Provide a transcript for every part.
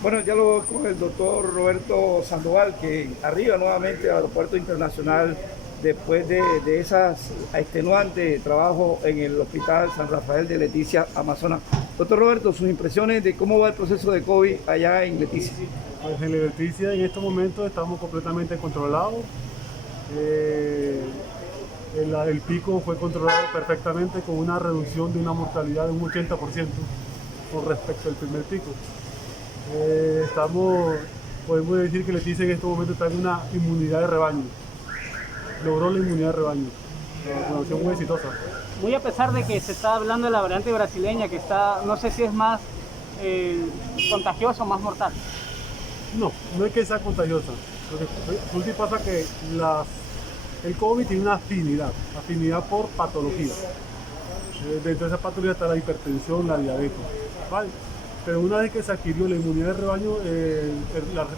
Bueno, ya lo veo con el doctor Roberto Sandoval, que arriba nuevamente al Aeropuerto Internacional después de esas extenuantes trabajo en el Hospital San Rafael de Leticia, Amazonas. Doctor Roberto, sus impresiones de cómo va el proceso de COVID allá en Leticia. Pues en Leticia en estos momentos estamos completamente controlados. Eh, el pico fue controlado perfectamente con una reducción de una mortalidad de un 80% con respecto al primer pico. Podemos decir que Leticia en estos momentos está en una inmunidad de rebaño. Logró la inmunidad de rebaño. Una vacunación muy exitosa. Muy a pesar de que se está hablando de la variante brasileña, que está, no sé si es más contagiosa o más mortal. No, no es que sea contagiosa. Lo que pasa es que el COVID tiene una afinidad por patología. Dentro de esa patología está la hipertensión, la diabetes. ¿Vale? Pero una vez que se adquirió la inmunidad de rebaño,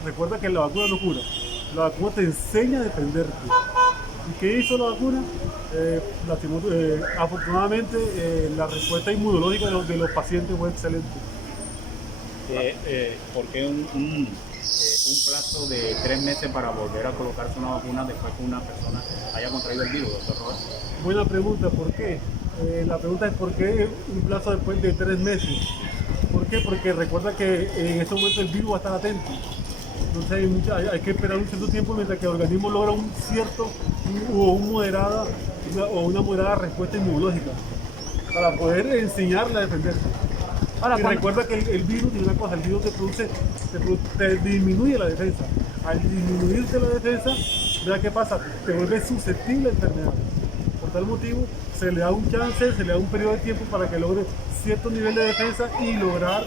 recuerda que la vacuna no cura. La vacuna te enseña a defenderte. ¿Y qué hizo la vacuna? Afortunadamente, la respuesta inmunológica de los pacientes fue excelente. ¿Por qué un plazo de 3 meses para volver a colocarse una vacuna después que una persona haya contraído el virus, doctor Roberto? Buena pregunta, ¿por qué? La pregunta es ¿por qué un plazo después de 3 meses? ¿Por qué? Porque recuerda que en este momento el virus va a estar atento. Entonces hay que esperar un cierto tiempo mientras que el organismo logra un cierto una moderada respuesta inmunológica para poder enseñarle a defenderse. Ahora, Y recuerda que el virus tiene una cosa, el virus te disminuye la defensa. Al disminuirte la defensa, vea qué pasa, te vuelves susceptible a enfermedades. Por tal motivo, se le da un chance, se le da un periodo de tiempo para que logre cierto nivel de defensa y lograr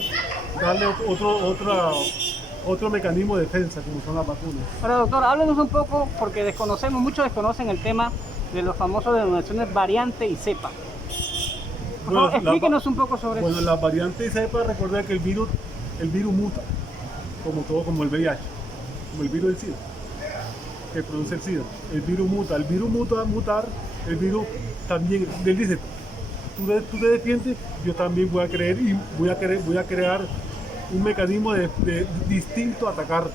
darle otro mecanismo de defensa, como son las vacunas. Ahora, doctor, háblenos un poco, porque muchos desconocen el tema de los famosos denominaciones variante y cepa. Por favor, explíquenos un poco sobre eso. Bueno, la variante cepa, recuerda que el virus muta, como el VIH, como el virus del SIDA, que produce el SIDA. El virus muta, a mutar, el virus también, él dice, tú te defiendes, yo también voy a creer y voy a crear un mecanismo distinto a atacarte.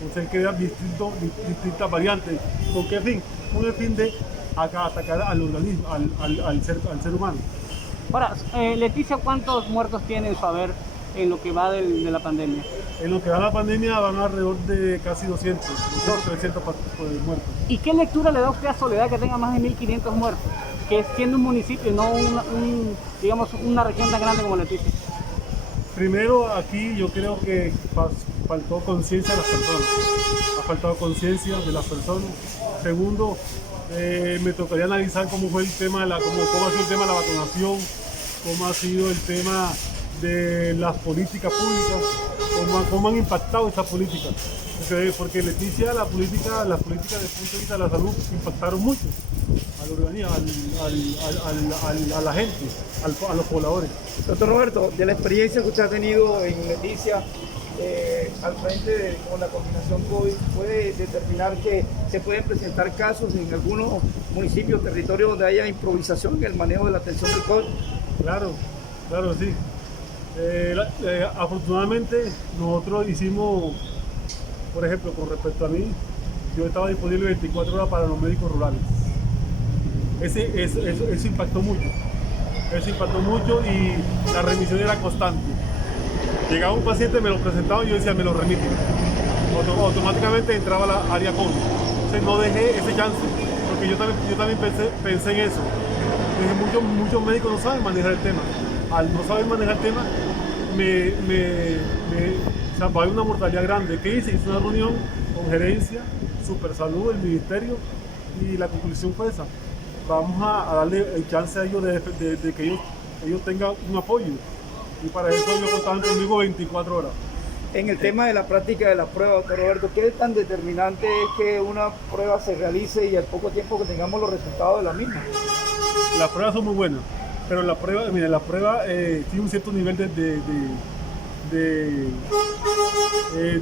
Entonces él crea distintas variantes. ¿Con qué fin? Con el fin de atacar al organismo, al ser humano. Ahora, Leticia, ¿cuántos muertos tiene en su haber en lo que va de la pandemia? En lo que va de la pandemia van alrededor de casi 300 muertos. ¿Y qué lectura le da usted a Soledad que tenga más de 1.500 muertos? Que siendo un municipio y no digamos, una región tan grande como Leticia. Primero, aquí yo creo que faltó conciencia de las personas. Ha faltado conciencia de las personas. Segundo, me tocaría analizar cómo fue el tema cómo ha sido el tema de la vacunación, cómo ha sido el tema de las políticas públicas, cómo han impactado estas políticas. Porque Leticia, las políticas desde el punto de vista de la salud impactaron mucho al organismo, a la gente, a los pobladores. Doctor Roberto, de la experiencia que usted ha tenido en Leticia, al frente con la coordinación COVID, ¿puede determinar que se pueden presentar casos en algunos municipios, territorios donde haya improvisación en el manejo de la atención del COVID? Claro, sí. Afortunadamente nosotros hicimos, por ejemplo, con respecto a mí, yo estaba disponible 24 horas para los médicos rurales. Eso impactó mucho. Eso impactó mucho y la remisión era constante. Llegaba un paciente, me lo presentaba y yo decía, me lo remiten. Automáticamente entraba a la área COVID. Entonces no dejé ese chance, porque yo también pensé en eso. Muchos médicos no saben manejar el tema. Al no saber manejar el tema, o sea, va a haber una mortalidad grande. ¿Qué hice? Hice una reunión con gerencia, Supersalud, el ministerio, y la conclusión fue esa. Vamos a darle el chance a ellos de que ellos tengan un apoyo. Y para eso ellos contaban conmigo 24 horas. En el tema de la práctica de las pruebas, doctor Roberto, ¿qué tan determinante es que una prueba se realice y al poco tiempo que tengamos los resultados de la misma? Las pruebas son muy buenas, pero la prueba tiene un cierto nivel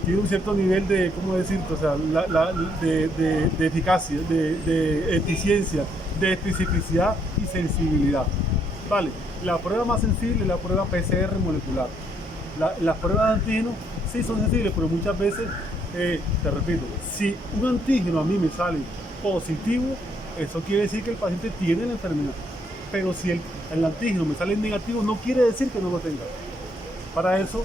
tiene un cierto nivel de, ¿cómo decirte? O sea, de eficacia, de eficiencia, de especificidad y sensibilidad. Vale, la prueba más sensible es la prueba PCR molecular. Las pruebas de antígeno sí son sensibles, pero muchas veces, te repito, si un antígeno a mí me sale positivo, eso quiere decir que el paciente tiene la enfermedad. Pero si el antígeno me sale negativo, no quiere decir que no lo tenga. Para eso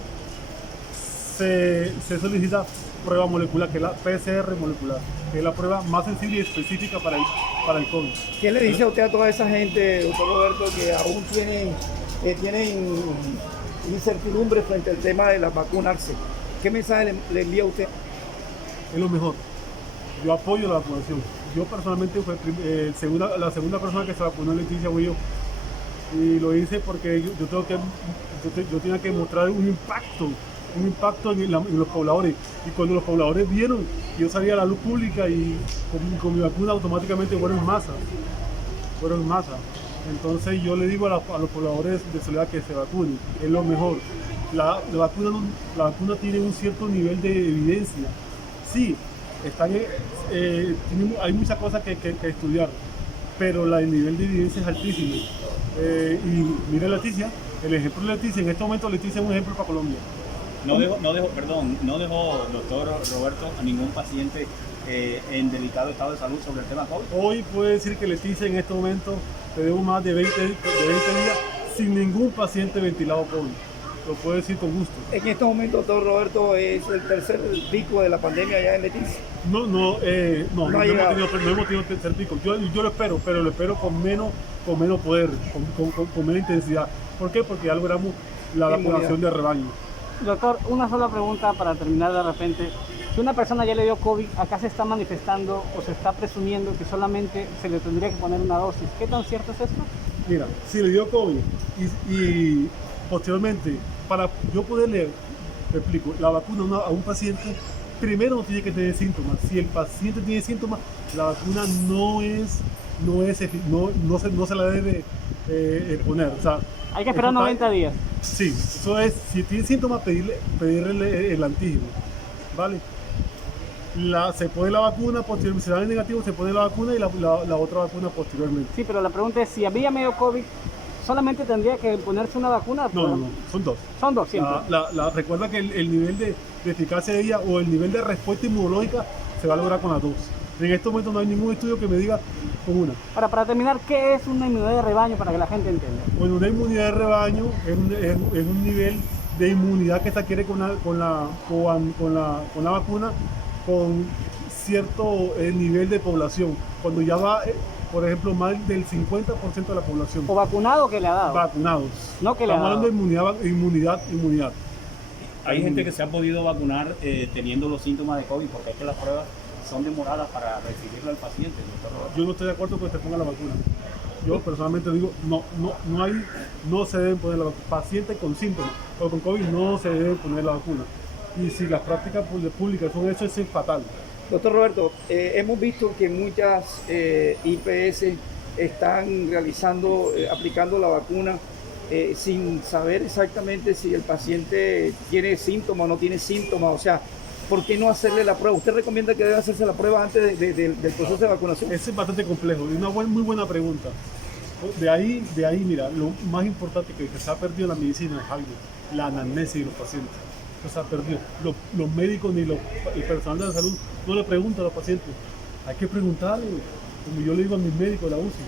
se solicita prueba molecular, que es la PCR molecular, que es la prueba más sensible y específica para el COVID. ¿Qué le dice a usted a toda esa gente, doctor Roberto, que aún tienen incertidumbre frente al tema de la vacunarse? ¿Qué mensaje le envía a usted? Es lo mejor. Yo apoyo la vacunación. Yo personalmente fui la segunda persona que se vacunó en Leticia fui yo. Y lo hice porque yo tenía que mostrar un impacto en los pobladores. Y cuando los pobladores vieron que yo salía a la luz pública y con mi vacuna automáticamente fueron en masa. Entonces yo le digo a los pobladores de Soledad que se vacunen, es lo mejor. La vacuna tiene un cierto nivel de evidencia. Sí, hay muchas cosas que estudiar, pero el nivel de evidencia es altísimo. Y mire Leticia, el ejemplo de Leticia, en este momento Leticia es un ejemplo para Colombia. No dejó, doctor Roberto, a ningún paciente en delicado estado de salud sobre el tema COVID. Hoy puede decir que Leticia en este momento tenemos más de 20 días sin ningún paciente ventilado COVID. Lo puedo decir con gusto. En estos momentos, doctor Roberto, es el tercer pico de la pandemia allá en Leticia. No hemos tenido tercer pico. Yo lo espero, pero lo espero con menos poder, con menos intensidad. ¿Por qué? Porque ya logramos la vacunación de rebaño. Doctor, una sola pregunta para terminar de repente. Si una persona ya le dio COVID, acá se está manifestando o se está presumiendo que solamente se le tendría que poner una dosis. ¿Qué tan cierto es esto? Mira, si le dio COVID y posteriormente, para yo poderle, me explico, la vacuna a un paciente, primero no tiene que tener síntomas. Si el paciente tiene síntomas, la vacuna no se la debe poner. O sea, hay que esperar 90 días. Sí, eso es, si tiene síntomas, pedirle el antígeno, ¿vale? Se pone la vacuna, posteriormente, si da negativo, se pone la vacuna y la otra vacuna posteriormente. Sí, pero la pregunta es, si había medio COVID, ¿solamente tendría que ponerse una vacuna? No, son dos. Son dos siempre. Recuerda que el nivel de eficacia de ella o el nivel de respuesta inmunológica se va a lograr con las dos. En este momento no hay ningún estudio que me diga con una. Ahora, para terminar, ¿qué es una inmunidad de rebaño para que la gente entienda? Bueno, una inmunidad de rebaño es un nivel de inmunidad que se adquiere con la vacuna con cierto nivel de población. Cuando ya va, por ejemplo, más del 50% de la población. ¿O vacunado que le ha dado? Vacunados. No que le ha dado. Estamos hablando de inmunidad. Hay gente que se ha podido vacunar teniendo los síntomas de COVID, porque es que las pruebas son demoradas para recibirlo al paciente, doctor Roberto. Yo no estoy de acuerdo con que se ponga la vacuna. Yo personalmente digo, no se deben poner la vacuna. Pacientes con síntomas o con COVID no se deben poner la vacuna. Y si las prácticas públicas son eso, es fatal. Doctor Roberto, hemos visto que muchas IPS están aplicando la vacuna sin saber exactamente si el paciente tiene síntomas o no tiene síntomas. O sea, ¿por qué no hacerle la prueba? ¿Usted recomienda que debe hacerse la prueba antes del proceso de vacunación? Eso es bastante complejo y una muy buena pregunta. De ahí, mira, lo más importante que se ha perdido en la medicina es algo, la anamnesis de los pacientes. Se ha perdido. Los médicos ni el personal de la salud no le preguntan a los pacientes. Hay que preguntarle, como yo le digo a mis médicos de la UCI.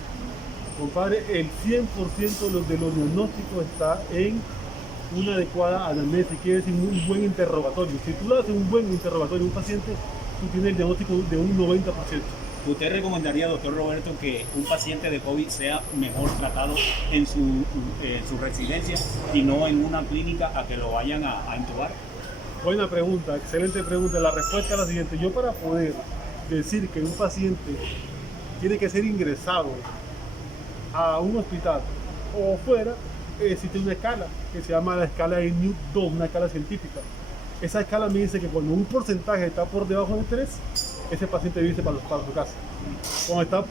Compadre, el 100% de los diagnósticos está en una adecuada anamnesis, quiere decir un buen interrogatorio. Si tú le haces un buen interrogatorio a un paciente, tú tienes el diagnóstico de un 90%. ¿Usted recomendaría, doctor Roberto, que un paciente de COVID sea mejor tratado en su residencia y no en una clínica a que lo vayan a intubar? Buena pregunta, excelente pregunta. La respuesta es la siguiente. Yo, para poder decir que un paciente tiene que ser ingresado a un hospital o fuera, existe una escala que se llama la escala de Newton, una escala científica. Esa escala me dice que cuando un porcentaje está por debajo de 3, ese paciente debe irse para su casa. Cuando está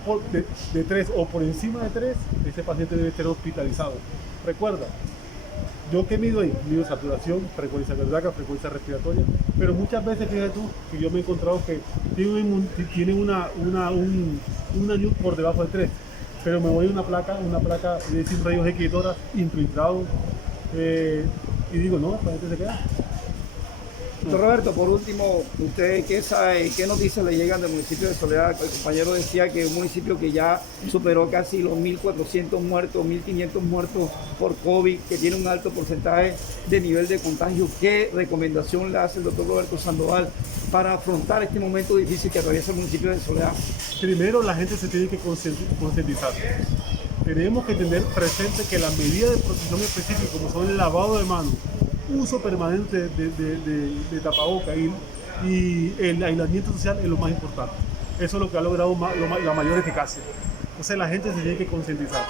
de 3 o por encima de 3, ese paciente debe ser hospitalizado. Recuerda, yo que mido ahí, mido saturación, frecuencia cardíaca, frecuencia respiratoria, pero muchas veces, fíjate tú, que yo me he encontrado que tienen una Newton por debajo de 3, pero me voy a una placa de decir rayos X de tórax infiltrado, y digo, no, la gente se queda. Doctor Roberto, por último, ¿usted qué sabe, qué noticias le llegan del municipio de Soledad? El compañero decía que es un municipio que ya superó casi los 1.400 muertos, 1.500 muertos por COVID, que tiene un alto porcentaje de nivel de contagio. ¿Qué recomendación le hace el doctor Roberto Sandoval para afrontar este momento difícil que atraviesa el municipio de Soledad? Primero, la gente se tiene que concientizar. Tenemos que tener presente que las medidas de protección específicas, como son el lavado de manos, uso permanente de tapabocas y el aislamiento social es lo más importante. Eso es lo que ha logrado la mayor eficacia. Entonces la gente se tiene que concientizar.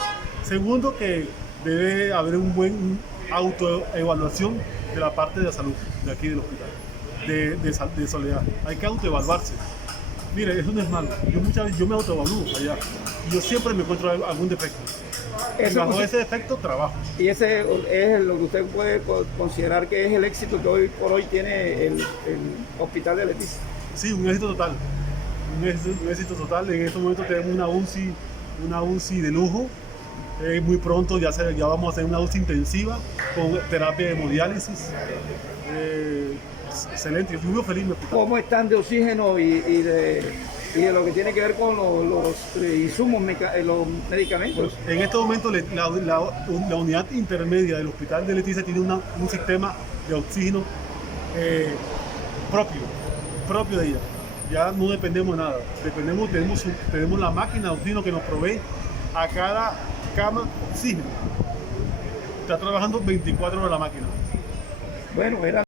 Segundo, que debe haber un buen autoevaluación de la parte de la salud de aquí del hospital, de Soledad. Hay que autoevaluarse. Mire, eso no es malo. Muchas veces yo me autoevalúo allá y yo siempre me encuentro algún defecto. Bajo ese defecto trabajo. Y ese es lo que usted puede considerar que es el éxito que hoy por hoy tiene el hospital de Leticia. Sí, un éxito total. Un éxito total. En estos momentos tenemos una UCI de lujo. Muy pronto ya vamos a hacer una UCI intensiva con terapia de hemodiálisis. Excelente, estoy muy feliz. ¿Cómo están de oxígeno y de lo que tiene que ver con los insumos, los medicamentos? En este momento la unidad intermedia del hospital de Leticia tiene un sistema de oxígeno propio de ella. Ya no dependemos de nada. Tenemos la máquina de oxígeno que nos provee a cada cama oxígeno. Está trabajando 24 horas la máquina. Bueno, era